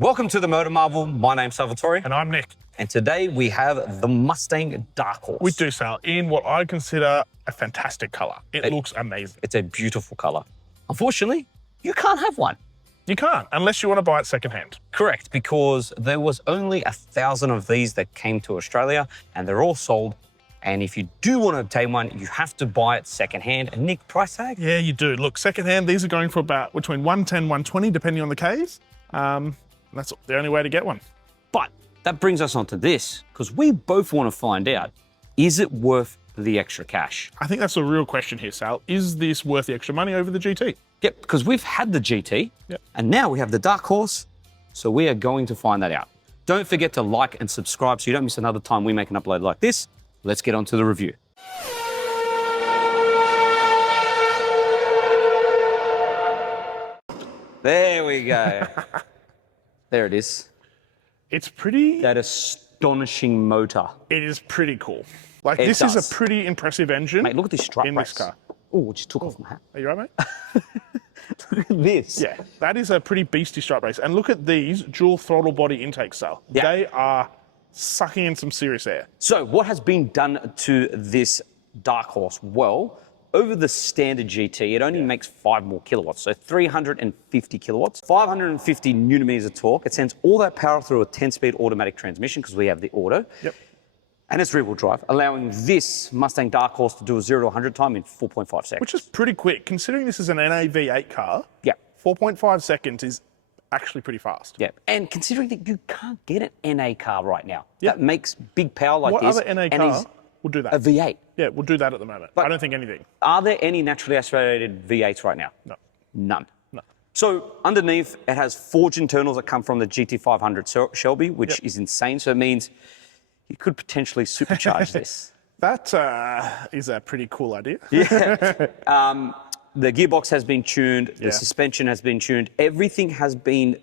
Welcome to the MotorMarvel. My name's Salvatore. And I'm Nick. And today we have the Mustang Dark Horse. We do, Sal, in what I consider a fantastic colour. It looks amazing. It's a beautiful colour. Unfortunately, you can't have one. You can't, unless you want to buy it secondhand. Correct, because there was only 1,000 of these that came to Australia and they're all sold. And if you do want to obtain one, you have to buy it secondhand. And Nick, price tag? Yeah, you do. Look, secondhand, these are going for about between 110, 120, depending on the case. That's the only way to get one. But that brings us on to this, because we both want to find out, is it worth the extra cash? I think that's the real question here, Sal. Is this worth the extra money over the GT? Yep, because we've had the GT, Yep. and now we have the Dark Horse, so we are going to find that out. Don't forget to like and subscribe so you don't miss another time we make an upload like this. Let's get on to the review. There we go. There it is. It's pretty... That astonishing motor. It is pretty cool. Like, It this is does. a pretty impressive engine. Mate, look at this strut in brace. this car. Oh, just took off my hat. Are you right, mate? Look at this. Yeah, that is a pretty beastie strut brace. And look at these dual throttle body intakes, Sal. Yeah. They are sucking in some serious air. So what has been done to this Dark Horse? Well, over the standard GT, it only makes 5 more kilowatts, so 350 kilowatts, 550 newton meters of torque. It sends all that power through a 10-speed automatic transmission because we have the auto. Yep. And it's rear-wheel drive, allowing this Mustang Dark Horse to do a 0 to 100 time in 4.5 seconds. Which is pretty quick. Considering this is an NA V8 car, Yeah. 4.5 seconds is actually pretty fast. Yeah, and considering that you can't get an NA car right now, Yeah. that makes big power like What this. other NA and car is will do that? a V8. Yeah, we'll do that at the moment. I don't think anything. Are there any naturally aspirated V8s right now? No. None. No. So underneath, it has forged internals that come from the GT500 Shelby, which is insane. So it means you could potentially supercharge this. That is a pretty cool idea. Yeah. The gearbox has been tuned. Yeah. The suspension has been tuned. Everything has been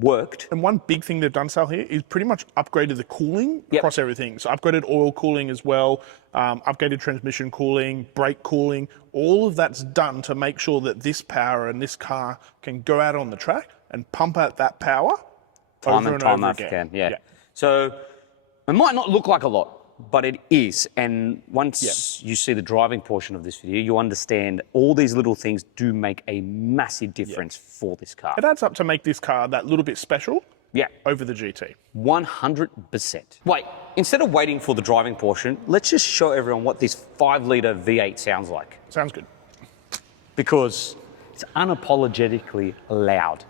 worked. And one big thing they've done, Sal, here is pretty much upgraded the cooling Yep. across everything. So upgraded oil cooling as well, upgraded transmission cooling, brake cooling. All of that's done to make sure that this power and this car can go out on the track and pump out that power Time over and and time over after again. again. Yeah. So it might not look like a lot, but it is. And once you see the driving portion of this video, you understand all these little things do make a massive difference for this car. It adds up to make this car that little bit special Yeah. over the GT. 100%. Wait, instead of waiting for the driving portion, let's just show everyone what this 5-litre V8 sounds like. Sounds good. Because it's unapologetically loud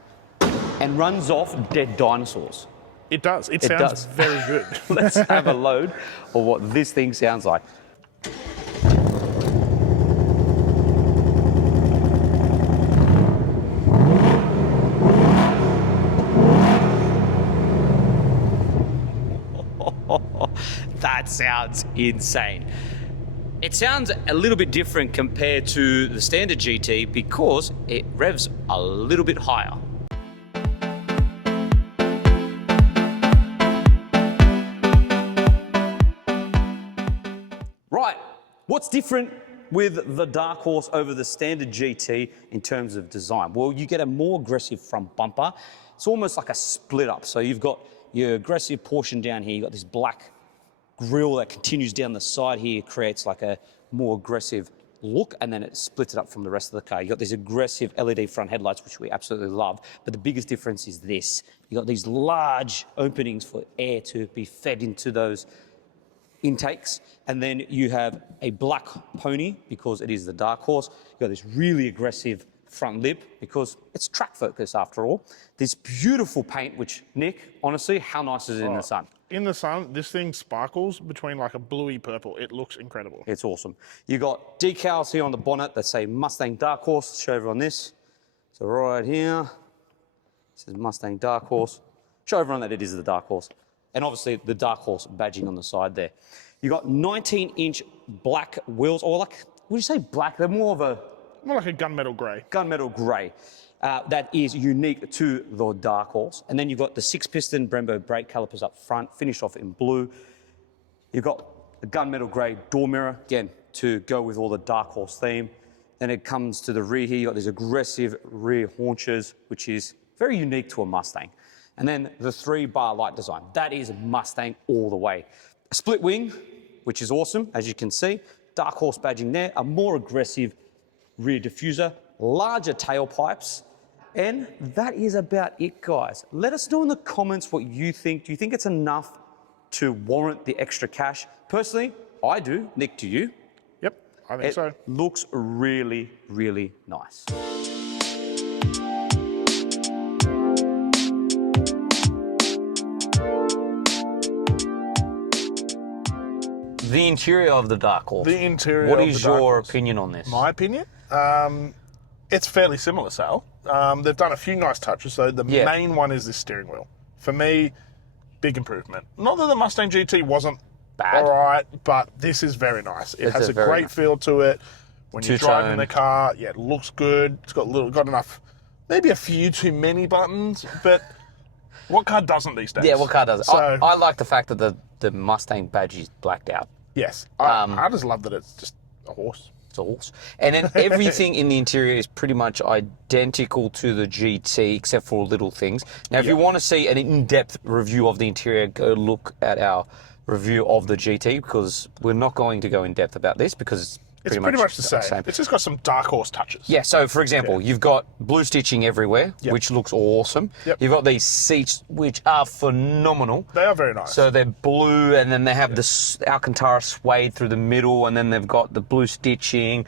and runs off dead dinosaurs. It does. It It sounds does. very good. Let's have a load of what this thing sounds like. That sounds insane. It sounds a little bit different compared to the standard GT because it revs a little bit higher. Right, what's different with the Dark Horse over the standard GT in terms of design? Well, you get a more aggressive front bumper. It's almost like a split up. So you've got your aggressive portion down here. You've got this black grille that continues down the side here, creates like a more aggressive look, and then it splits it up from the rest of the car. You've got these aggressive LED front headlights, which we absolutely love, but the biggest difference is this. You've got these large openings for air to be fed into those intakes, and then you have a black pony because it is the Dark Horse. You've got this really aggressive front lip because it's track focus after all. This beautiful paint, which, Nick, honestly, how nice is it in the sun? In the sun, this thing sparkles between like a bluey purple. It looks incredible. It's awesome. You got decals here on the bonnet that say Mustang Dark Horse. Show everyone this. So right here, it says Mustang Dark Horse. Show everyone that it is the Dark Horse. And obviously the Dark Horse badging on the side there. You got 19-inch black wheels, or like, would you say black? They're more of a More like a gunmetal grey. gunmetal grey. That is unique to the Dark Horse. And then you've got the 6-piston Brembo brake calipers up front, finished off in blue. You've got the gunmetal grey door mirror, again, to go with all the Dark Horse theme. Then it comes to the rear here, you've got these aggressive rear haunches, which is very unique to a Mustang. And then the 3-bar light design, that is Mustang all the way. A split wing, which is awesome, as you can see. Dark Horse badging there, a more aggressive rear diffuser, larger tailpipes, and that is about it, guys. Let us know in the comments what you think. Do you think it's enough to warrant the extra cash? Personally, I do. Nic, do you? Yep, I think so. Looks really, really nice. The interior of the Dark Horse. The interior What of is the Dark your Horse. opinion on this? My opinion? It's fairly similar, Sal. They've done a few nice touches. So the main one is this steering wheel. For me, big improvement. Not that the Mustang GT wasn't bad, all right, but this is very nice. It has a great feel to it. When you're driving the car, yeah, it looks good. It's got enough, maybe a few too many buttons, but what car doesn't these days? Yeah, what car doesn't? So, I like the fact that the Mustang badge is blacked out. Yes, I just love that it's just a horse. It's a horse. And then everything in the interior is pretty much identical to the GT, except for little things. Now, if you want to see an in-depth review of the interior, go look at our review of the GT, because we're not going to go in depth about this, because it's pretty much the same. It's just got some Dark Horse touches. Yeah, so for example, you've got blue stitching everywhere, which looks awesome. You've got these seats, which are phenomenal. They are very nice. So they're blue, and then they have the Alcantara suede through the middle, and then they've got the blue stitching.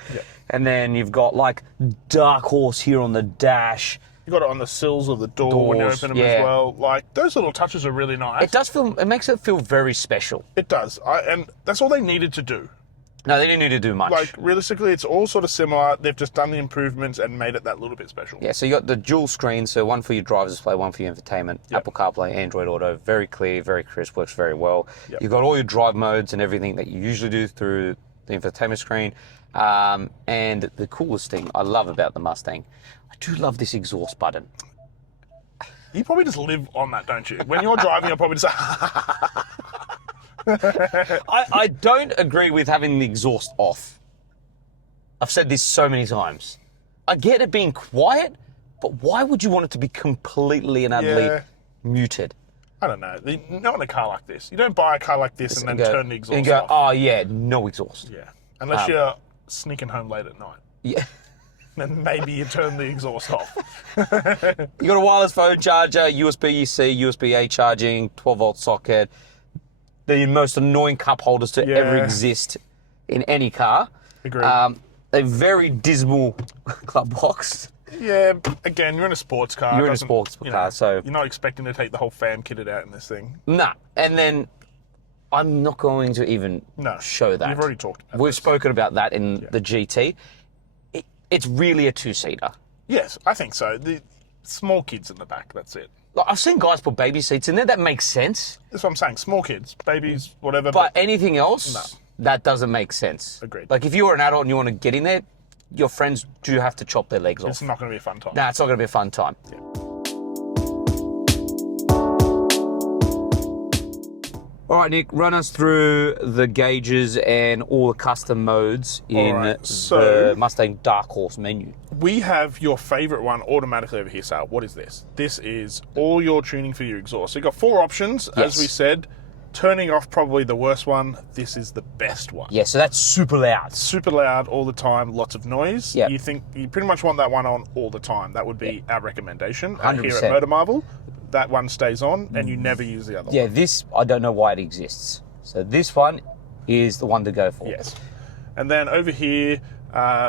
And then you've got like Dark Horse here on the dash. You got it on the sills of the door when you open them as well. Like, those little touches are really nice. It makes it feel very special. It does. And that's all they needed to do. No, they didn't need to do much. Like, realistically, it's all sort of similar. They've just done the improvements and made it that little bit special. Yeah, so you got the dual screen, so one for your driver's display, one for your entertainment, Apple CarPlay, Android Auto, very clear, very crisp, works very well. You've got all your drive modes and everything that you usually do through the infotainment screen. And the coolest thing I love about the Mustang, I do love this exhaust button. You probably just live on that, don't you? When you're driving, you're probably just I don't agree with having the exhaust off. I've said this so many times. I get it being quiet, but why would you want it to be completely and utterly muted? I don't know. Not in a car like this. You don't buy a car like this and then turn the exhaust off. Oh, yeah, no exhaust. Yeah. Unless you're sneaking home late at night. Yeah. Then maybe you turn the exhaust off. You got a wireless phone charger, USB-C, USB-A charging, 12-volt socket. The most annoying cup holders to ever exist in any car. Agreed. A very dismal glove box. Yeah, again, you're in a sports car. You're in a sports car, so you're not expecting to take the whole fam kitted out in this thing. Nah, and then I'm not going to even show that. You've already talked about We've spoken about that in the GT. It's really a two-seater. Yes, I think so. The small kids in the back, that's it. Like, I've seen guys put baby seats in there. That makes sense. That's what I'm saying. Small kids, babies, whatever. But anything else, that doesn't make sense. Agreed. Like, if you're an adult and you want to get in there, your friends do have to chop their legs off. It's not going to be a fun time. Nah, it's not going to be a fun time. Yeah. All right, Nic, run us through the gauges and all the custom modes in the Mustang Dark Horse menu. We have your favorite one automatically over here, Sal. What is this? This is all your tuning for your exhaust. So you've got 4 options, as we said. Turning off probably the worst one. This is the best one. Yeah, so that's super loud. Super loud all the time, lots of noise. Yep. You pretty much want that one on all the time. That would be our recommendation. 100%. Here at MotorMarvel, that one stays on and you never use the other one. Yeah, this, I don't know why it exists. So this one is the one to go for. Yes. And then over here,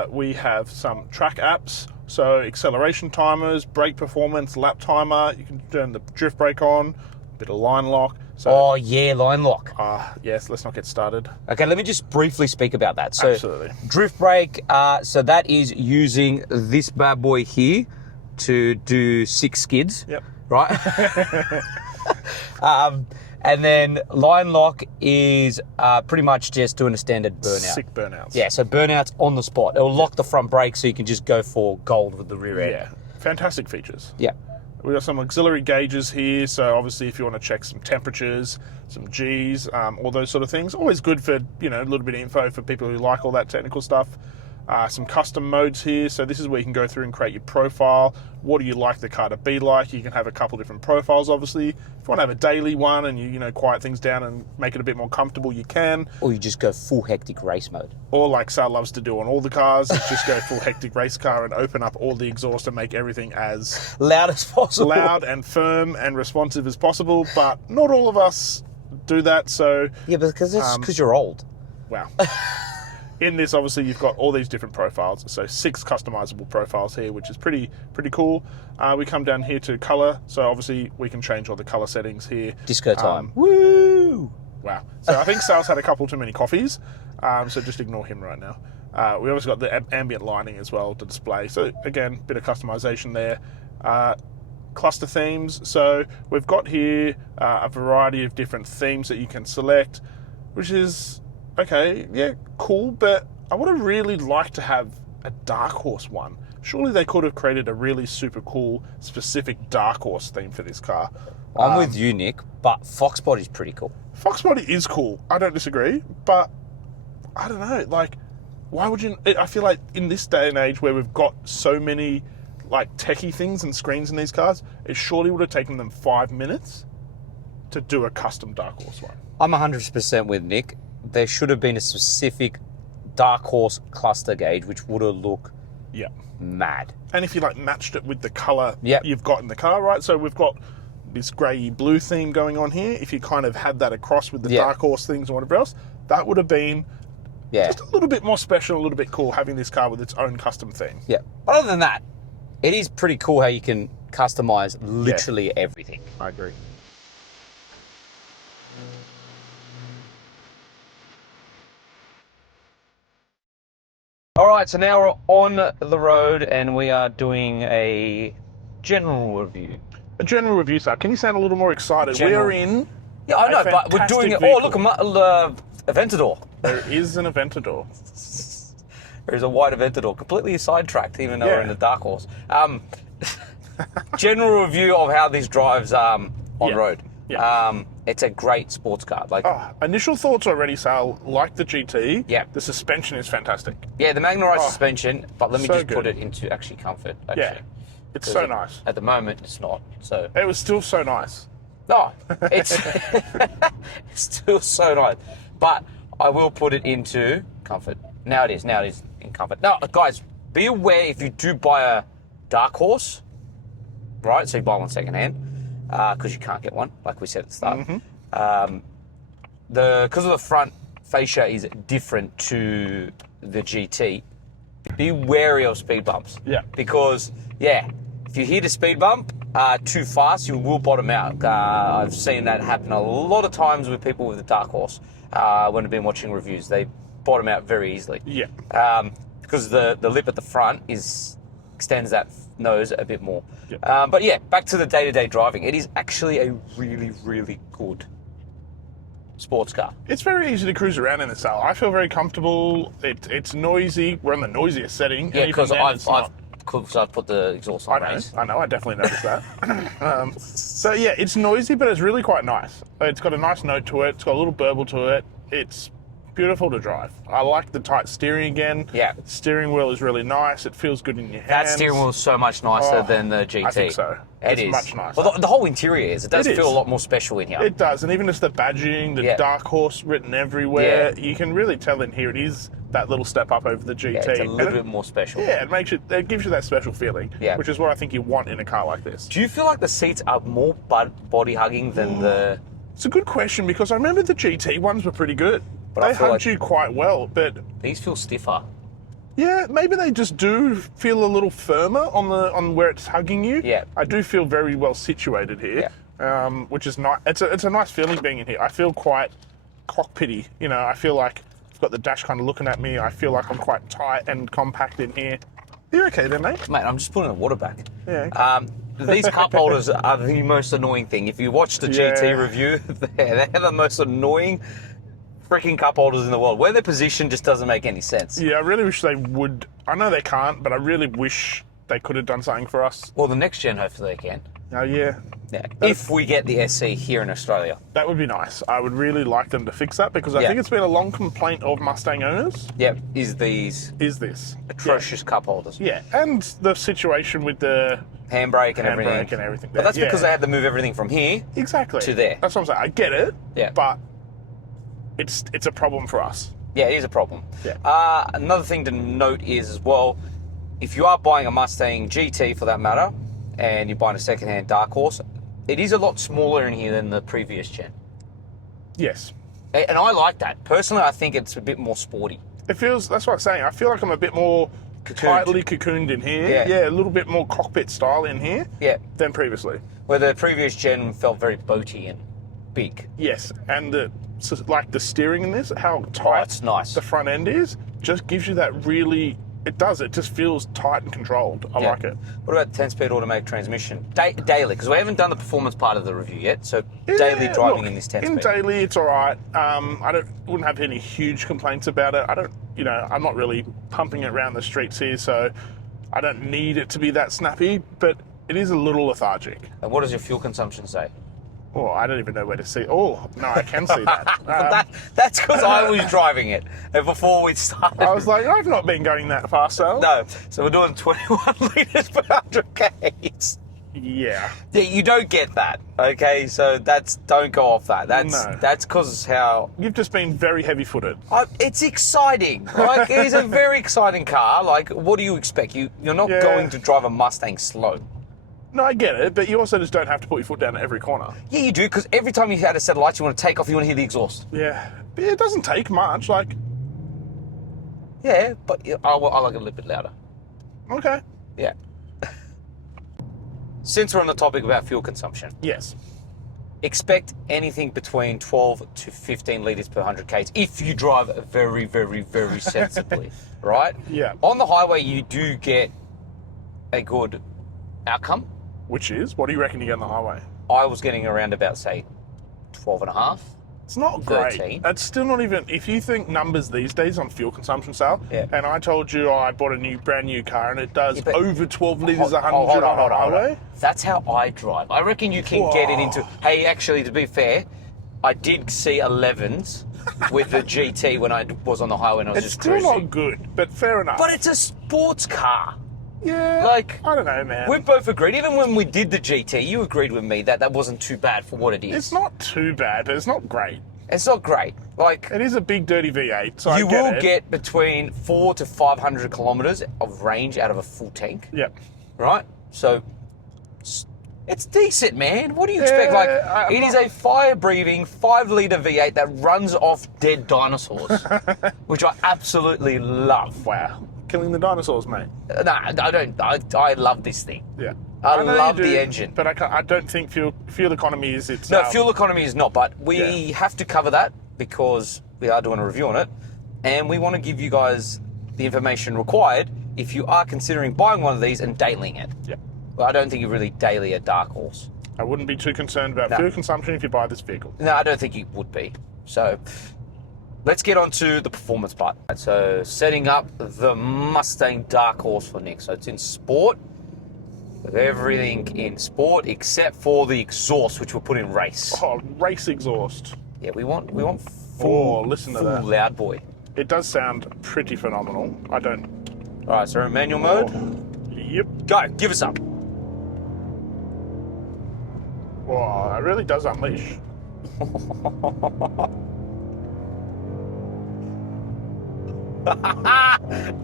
we have some track apps. So acceleration timers, brake performance, lap timer. You can turn the drift brake on, a bit of line lock. So, oh, yeah, line lock. Yes, let's not get started. Okay, let me just briefly speak about that. So, absolutely. Drift brake, so that is using this bad boy here to do 6 skids. Yep. Right? And then line lock is pretty much just doing a standard burnout. Sick burnouts. Yeah, so burnouts on the spot. It'll lock the front brake so you can just go for gold with the rear end. Yeah, fantastic features. Yeah. We've got some auxiliary gauges here, so obviously if you want to check some temperatures, some Gs, all those sort of things. Always good for, a little bit of info for people who like all that technical stuff. some custom modes here. So this is where you can go through and create your profile. What do you like the car to be like? You can have a couple different profiles, obviously. If you want to have a daily one and you know, quiet things down and make it a bit more comfortable, you can. Or you just go full hectic race mode. Or like Sal loves to do on all the cars, is just go full hectic race car and open up all the exhaust and make everything as loud as possible. Loud and firm and responsive as possible, but not all of us do that, so... Yeah, because it's because you're old. Wow. In this, obviously, you've got all these different profiles. So 6 customizable profiles here, which is pretty cool. We come down here to color. So obviously, we can change all the color settings here. Disco time. Woo! Wow. So I think Sal's had a couple too many coffees. So just ignore him right now. We obviously got the ambient lighting as well to display. So again, bit of customization there. Cluster themes. So we've got here a variety of different themes that you can select, which is... okay, yeah, cool, but I would have really liked to have a Dark Horse one. Surely they could have created a really super cool, specific Dark Horse theme for this car. I'm with you, Nick, but Fox Body's pretty cool. Fox Body is cool. I don't disagree, but I don't know, like, why would you... I feel like in this day and age where we've got so many, like, techie things and screens in these cars, it surely would have taken them 5 minutes to do a custom Dark Horse one. I'm 100% with Nick. There should have been a specific Dark Horse cluster gauge, which would have looked mad. And if you like matched it with the color Yep. you've got in the car, right? So we've got this grey blue theme going on here. If you kind of had that across with the Dark Horse things or whatever else, that would have been just a little bit more special, a little bit cool, having this car with its own custom theme. Yeah. But other than that, it is pretty cool how you can customize literally everything. I agree. All right, so now we're on the road and we are doing a general review. A general review, sir. Can you sound a little more excited? General. We're in. Yeah, I know, but we're doing it. Vehicle. Oh, look, Aventador. There is an Aventador. There is a white Aventador, completely sidetracked, even though we're in the Dark Horse. General review of how this drives on road. Yeah. It's a great sports car. Like initial thoughts already, Sal. Like the GT. Yeah. The suspension is fantastic. Yeah, the Magnerized suspension. But let me just good. put it into actually comfort. Actually. Yeah. It's so nice. At the moment, it's not. So it was still so nice. No, it's it's still so nice. But I will put it into comfort. Now it is in comfort. Now, guys, be aware if you do buy a Dark Horse, right? So you buy one secondhand. Because you can't get one, like we said at the start. Mm-hmm. Because of the front fascia is different to the GT, be wary of speed bumps. Yeah. Because, if you hit a speed bump too fast, you will bottom out. I've seen that happen a lot of times with people with the Dark Horse when I've been watching reviews. They bottom out very easily. Yeah. Because the lip at the front extends that nose a bit more. Yep. But yeah, back to the day-to-day driving. It is actually a really, really good sports car. It's very easy to cruise around in this, Sal. I feel very comfortable. It's noisy. We're on the noisiest setting. Yeah, because I've put the exhaust on. I know. I definitely noticed that. So yeah, it's noisy, but it's really quite nice. It's got a nice note to it. It's got a little burble to it. It's beautiful to drive. I like the tight steering again. Yeah. The steering wheel is really nice. It feels good in your hands. That steering wheel is so much nicer than the GT. I think so. It's much nicer. Well, the whole interior is. It does feel a lot more special in here. It does. And even just the badging, the Dark Horse written everywhere, you can really tell in here it is that little step up over the GT. Yeah, it's a little bit more special. Yeah, it gives you that special feeling, which is what I think you want in a car like this. Do you feel like the seats are more body hugging than the... It's a good question because I remember the GT ones were pretty good. But they hugged you quite well, but... These feel stiffer. Yeah, maybe they just do feel a little firmer on where it's hugging you. Yeah. I do feel very well situated here, which is nice. It's a nice feeling being in here. I feel quite cockpity. You know, I feel like I've got the dash kind of looking at me. I feel like I'm quite tight and compact in here. You're okay then, mate? Mate, I'm just putting the water back. Yeah. Okay. These cup holders are the most annoying thing. If you watch the GT review, they're the most annoying freaking cup holders in the world. Where they're positioned just doesn't make any sense. Yeah, I really wish they would. I know they can't, but I really wish they could have done something for us. Well, the next gen, hopefully they can. Oh, yeah. Yeah. If we get the SC here in Australia. That would be nice. I would really like them to fix that because I think it's been a long complaint of Mustang owners. Yep, is this atrocious cup holders. Yeah, and the situation with the handbrake and everything. But that's because they had to move everything from here to there. That's what I'm saying. I get it. Yeah. But it's a problem for us. Yeah, it is a problem. Yeah. Another thing to note is as well, if you are buying a Mustang GT for that matter, and you're buying a second-hand Dark Horse, it is a lot smaller in here than the previous gen. Yes. And I like that. Personally, I think it's a bit more sporty. It feels, that's what I'm saying. I feel like I'm a bit more tightly cocooned in here. Yeah, a little bit more cockpit style in here than previously. Where the previous gen felt very boaty and big. Yes, and the steering in this, how tight it's nice. The front end is, just gives you that really, it just feels tight and controlled. I like it. What about the 10-speed automatic transmission? Daily, because we haven't done the performance part of the review yet, so daily driving in this 10-speed. In daily, it's all right. Wouldn't have any huge complaints about it. I'm not really pumping it around the streets here, so I don't need it to be that snappy, but it is a little lethargic. And what does your fuel consumption say? Oh, I don't even know where to see. Oh, no, I can see that. That's because I was driving it before we started. I was like, I've not been going that fast, Sal. No, so we're doing 21 litres per 100 Ks. Yeah. Yeah, you don't get that, okay? So don't go off that. That's because how... You've just been very heavy-footed. It's exciting. Like, it is a very exciting car. Like, what do you expect? You're not going to drive a Mustang slow. No, I get it, but you also just don't have to put your foot down at every corner. Yeah, you do, because every time you had a set of lights, you want to take off, you want to hear the exhaust. Yeah, but it doesn't take much, like... Yeah, but I like it a little bit louder. Okay. Yeah. Since we're on the topic about fuel consumption. Yes. Expect anything between 12 to 15 litres per 100 Ks if you drive very, very, very sensibly, right? Yeah. On the highway, you do get a good outcome. Which is? What do you reckon you get on the highway? I was getting around about, say, 12 and a half. It's not 13. Great. It's still not even... If you think numbers these days on fuel consumption, Sal, and I told you I bought a brand new car and it does over 12 litres a 100 on the highway. That's how I drive. I reckon you can get it into... Hey, actually, to be fair, I did see 11s with the GT when I was on the highway and I was just cruising. It's still not good, but fair enough. But it's a sports car. Yeah, like, I don't know, man. We both agreed, even when we did the GT, you agreed with me that wasn't too bad for what it is. It's not too bad, but it's not great. It's not great. Like, it is a big dirty V8, so you will get between 400 to 500 kilometres of range out of a full tank. Yep. Right? So, it's decent, man. What do you expect? Like, it is a fire-breathing 5-litre V8 that runs off dead dinosaurs, which I absolutely love. Wow. Killing the dinosaurs, mate. No, I don't. I love this thing. Yeah. I love the engine. But I don't think fuel economy is its... No, fuel economy is not, but we have to cover that because we are doing a review on it, and we want to give you guys the information required if you are considering buying one of these and dailying it. Yeah. Well, I don't think you really daily a Dark Horse. I wouldn't be too concerned about fuel consumption if you buy this vehicle. No, I don't think you would be. So, let's get on to the performance part. So, setting up the Mustang Dark Horse for Nic. So, it's in sport. With everything in sport except for the exhaust, which we'll put in race. Oh, race exhaust. Yeah, we want full, listen to that. loud boy. It does sound pretty phenomenal. I don't... All right, so in manual mode. Yep. Go, give us up. Wow, it really does unleash.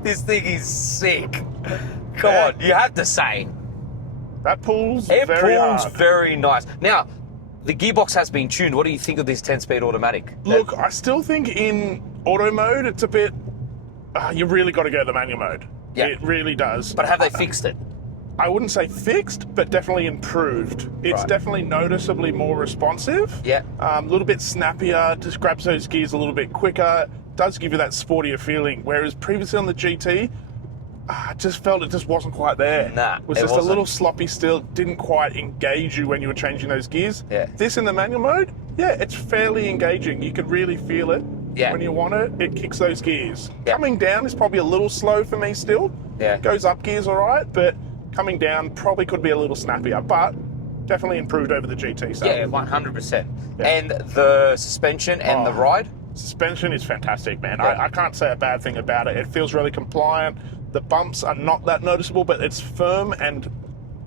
This thing is sick. Come on, you have to say. That pulls very hard. Very nice. Now, the gearbox has been tuned. What do you think of this 10-speed automatic? Look, I still think in auto mode, it's a bit... you really got to go to the manual mode. Yeah. It really does. But have they fixed it? I wouldn't say fixed, but definitely improved. It's definitely noticeably more responsive. Yeah. A little bit snappier, just grabs those gears a little bit quicker. Does give you that sportier feeling. Whereas previously on the GT, I just felt it just wasn't quite there. Nah, it was just a little sloppy still. Didn't quite engage you when you were changing those gears. Yeah. This in the manual mode, yeah, it's fairly engaging. You could really feel it. Yeah. When you want it, it kicks those gears. Yeah. Coming down is probably a little slow for me still. Yeah. Goes up gears all right, but coming down probably could be a little snappier. But definitely improved over the GT. So. Yeah, 100%. And the suspension and the ride? Suspension is fantastic, man. I can't say a bad thing about it. It feels really compliant. The bumps are not that noticeable, but it's firm and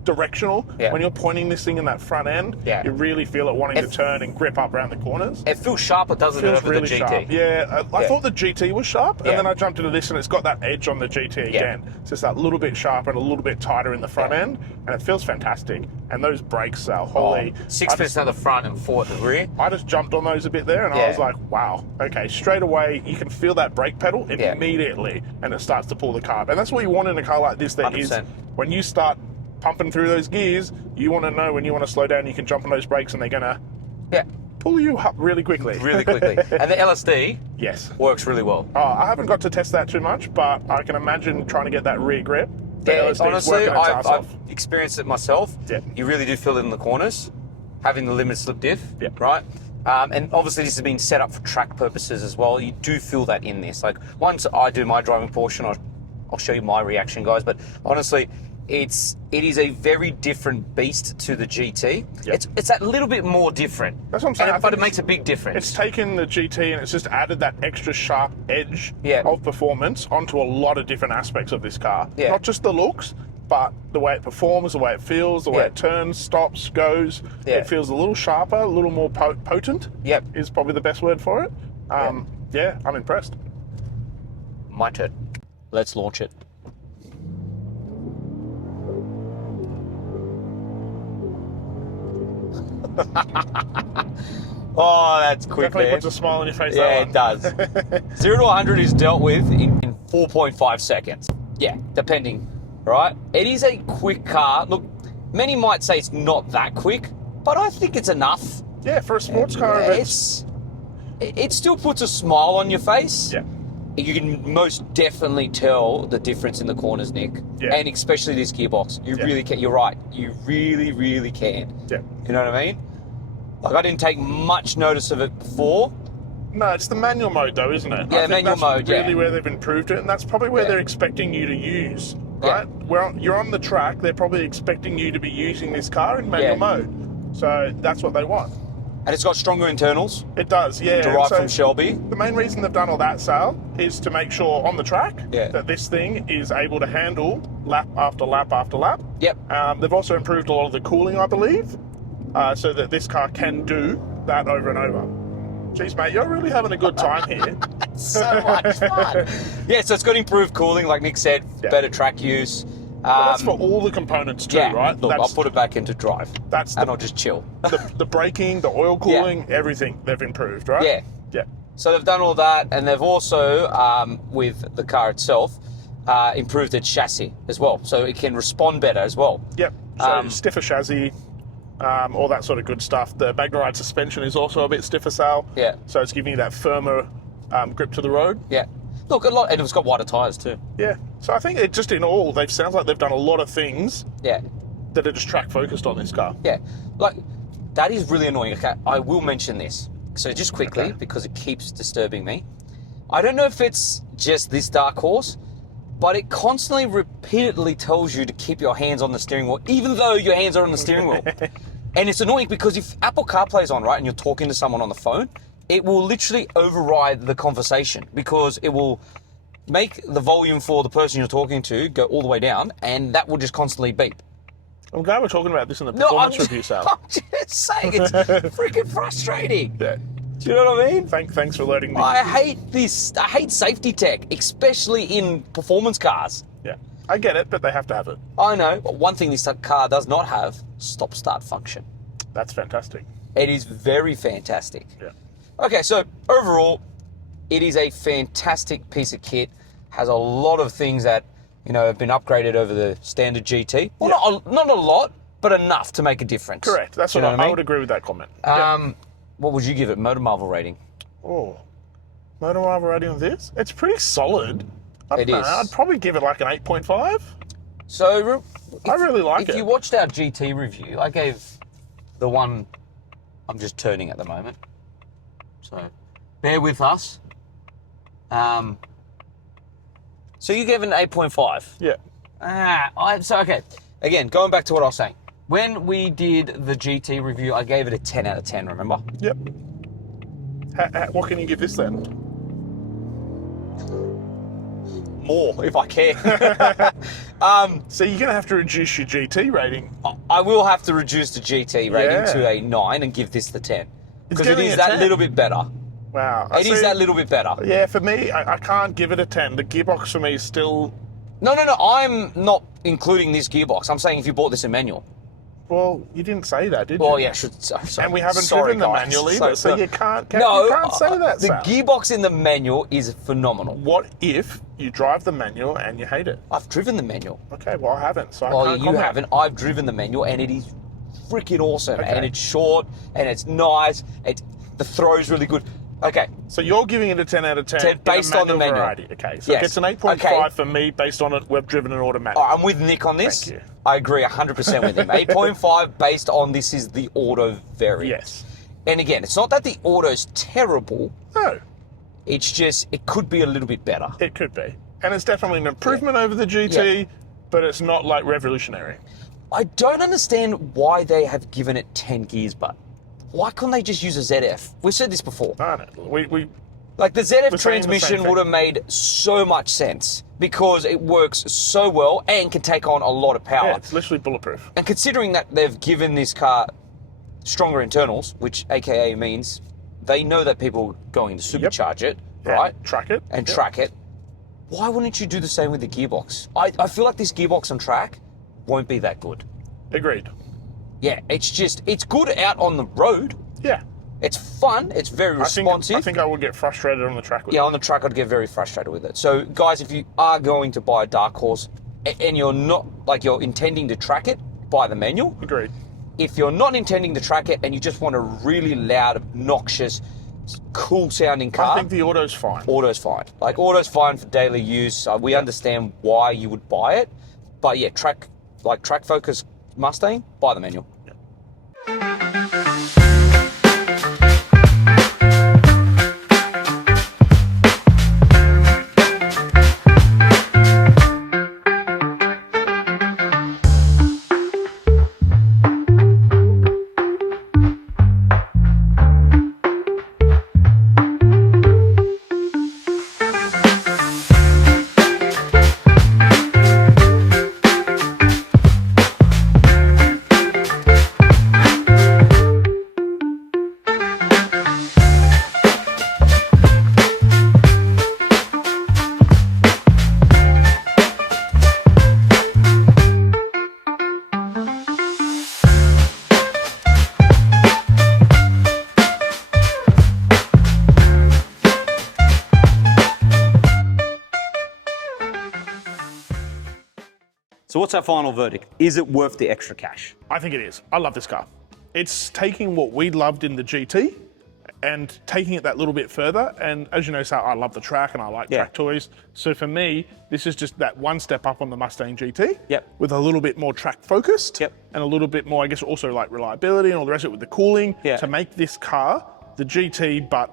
directional. Yeah. When you're pointing this thing in that front end, you really feel it wanting to turn and grip up around the corners. It feels sharper, doesn't it, over really the GT? sharp. Yeah, I thought the GT was sharp, and then I jumped into this and it's got that edge on the GT again. It's just that little bit sharper and a little bit tighter in the front end, and it feels fantastic. And those brakes are holy. 6% at the front and 4 at the rear. I just jumped on those a bit there, and I was like, wow, okay, straight away, you can feel that brake pedal immediately, and it starts to pull the car up. And that's what you want in a car like this, that 100%. is, when you start pumping through those gears, you want to know when you want to slow down, you can jump on those brakes and they're going to pull you up really quickly. Really quickly. And the LSD works really well. I haven't got to test that too much, but I can imagine trying to get that rear grip. Honestly, I've experienced it myself. You really do feel it in the corners, having the limited slip diff, right? And obviously this has been set up for track purposes as well. You do feel that in this. Like, once I do my driving portion, I'll show you my reaction, guys, but honestly, it is a very different beast to the GT. It's that little bit more different. That's what I'm saying. But it makes a big difference. It's taken the GT and it's just added that extra sharp edge of performance onto a lot of different aspects of this car. Not just the looks, but the way it performs, the way it feels, the way it turns, stops, goes. It feels a little sharper, a little more potent. Is probably the best word for it. Yeah, I'm impressed. My turn. Let's launch it. Oh, that's quick. Definitely puts a smile on your face. Yeah, it does. 0 to 100 is dealt with in 4.5 seconds. Yeah, depending, right? It is a quick car. Look, many might say it's not that quick, but I think it's enough. Yeah, for a sports car, it still puts a smile on your face. Yeah. You can most definitely tell the difference in the corners, Nick. And especially this gearbox. You really can. You're right. You really, really can. Yeah. You know what I mean? Like, I didn't take much notice of it before. No, it's the manual mode though, isn't it? Yeah, manual mode, really where they've improved it, and that's probably where they're expecting you to use, right? You're on the track, they're probably expecting you to be using this car in manual mode. So that's what they want. And it's got stronger internals. It does, yeah. Derived from Shelby. The main reason they've done all that, Sal, is to make sure on the track that this thing is able to handle lap after lap after lap. They've also improved a lot of the cooling, I believe, so that this car can do that over and over. Jeez, mate, you're really having a good time here. So much fun. So it's got improved cooling, like Nick said, better track use. Well, that's for all the components too, right? Look, I'll put it back into drive. And I'll just chill. The braking, the oil cooling, everything they've improved, right? Yeah. So they've done all that, and they've also, with the car itself, improved its chassis as well, so it can respond better as well. So stiffer chassis, all that sort of good stuff. The Magnerite suspension is also a bit stiffer, Sal. So it's giving you that firmer grip to the road. Look, and it's got wider tyres too. So I think it just in all, sounds like they've done a lot of things that are just track focused on this car. Like, that is really annoying. Okay, I will mention this. So just quickly, because it keeps disturbing me. I don't know if it's just this Dark Horse, but it constantly, repeatedly tells you to keep your hands on the steering wheel, even though your hands are on the steering wheel. And it's annoying because if Apple CarPlay is on, right, and you're talking to someone on the phone, it will literally override the conversation because it will make the volume for the person you're talking to go all the way down, and that will just constantly beep. I'm glad we're talking about this in the performance review, Sal. I'm just saying, it's freaking frustrating. Do you know what I mean? Thanks for letting me. I hate this. I hate safety tech, especially in performance cars. I get it, but they have to have it. I know, but one thing this car does not have, stop-start function. That's fantastic. It is very fantastic. Okay, so overall, it is a fantastic piece of kit. Has a lot of things that, you know, have been upgraded over the standard GT. Well, not a lot, but enough to make a difference. Correct. That's what I would agree with that comment. What would you give it, MotorMarvel rating? Oh, MotorMarvel rating on this? It's pretty solid. It is. I'd probably give it like an 8.5. So, I really like it. If you watched our GT review, I gave the one I'm just turning at the moment. So, bear with us. So you gave it an 8.5? Yeah. Okay. Again, going back to what I was saying. When we did the GT review, I gave it a 10 out of 10, remember? Yep. What can you give this then? More, if I can. So you're going to have to reduce your GT rating. I will have to reduce the GT rating Yeah. to a 9 and give this the 10. Because it getting is a that 10. little bit better. Wow. It is that little bit better. Yeah, for me, I can't give it a 10. The gearbox for me is still... No, I'm not including this gearbox. I'm saying if you bought this in manual. Well, you didn't say that, did you? Well, yeah, sorry. And we haven't Sorry, driven the guys. manual either, so you can't say that, the Sal. gearbox in the manual is phenomenal. What if you drive the manual and you hate it? I've driven the manual. Okay, well, I haven't, so I Well, can't you comment. haven't. I've driven the manual, and it is freaking awesome. Okay. And it's short, and it's nice. The throw's really good. Okay. So you're giving it a 10 out of 10, 10 based on the manual. variety. Okay, so Yes. it gets an 8.5 Okay. for me based on it. We've driven an automatic. I'm with Nick on this. Thank you. I agree 100% with him. 8.5 based on this is the auto variant. Yes. And again, it's not that the auto's terrible. No, It's just, it could be a little bit better. it could be. And it's definitely an improvement over the GT, Yeah. but it's not like revolutionary. I don't understand why they have given it 10 gears, but why couldn't they just use a ZF? We've said this before. I don't know. We Like the ZF We're saying the same transmission thing. would have made so much sense because it works so well and can take on a lot of power. yeah, it's literally bulletproof. And considering that they've given this car stronger internals, which AKA means they know that people are going to supercharge it, right? And track it. And Yep. track it. Why wouldn't you do the same with the gearbox? I feel like this gearbox on track won't be that good. Agreed. Yeah, it's good out on the road. Yeah. It's fun. It's very responsive. I think I would get frustrated on the track with Yeah, it. on the track, I'd get very frustrated with it. So, guys, if you are going to buy a Dark Horse and you're not, like, you're intending to track it, buy the manual. Agreed. If you're not intending to track it and you just want a really loud, obnoxious, cool-sounding car, I think the auto's fine. auto's fine. Like, auto's fine for daily use. We understand why you would buy it. But, yeah, track focus Mustang, buy the manual. So what's our final verdict? Is it worth the extra cash? I think it is. I love this car. It's taking what we loved in the GT and taking it that little bit further. And as you know, Sal, I love the track and I like Yeah. track toys. So for me, this is just that one step up on the Mustang GT. Yep. With a little bit more track focused. Yep. And a little bit more, I guess, also like reliability and all the rest of it with the cooling Yeah. to make this car the GT, but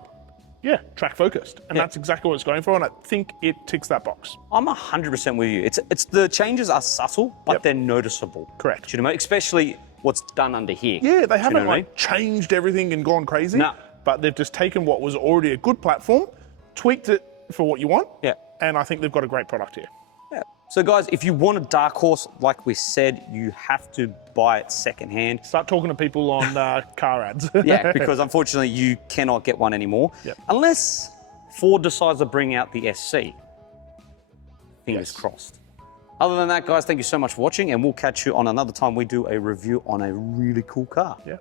yeah, track focused. And Yeah. that's exactly what it's going for. And I think it ticks that box. I'm 100% with you. It's the changes are subtle, but Yep. they're noticeable. Correct. Do you know what I mean? Especially what's done under here. Yeah, they Do you know haven't what I like changed everything and gone crazy. No. But they've just taken what was already a good platform, tweaked it for what you want. Yeah. And I think they've got a great product here. Yeah. So guys, if you want a Dark Horse, like we said, you have to buy it secondhand. Start talking to people on car ads. Yeah, because unfortunately you cannot get one anymore. Yep. Unless Ford decides to bring out the SC. Fingers Yes. crossed. Other than that, guys, thank you so much for watching, and we'll catch you on another time we do a review on a really cool car. Yeah.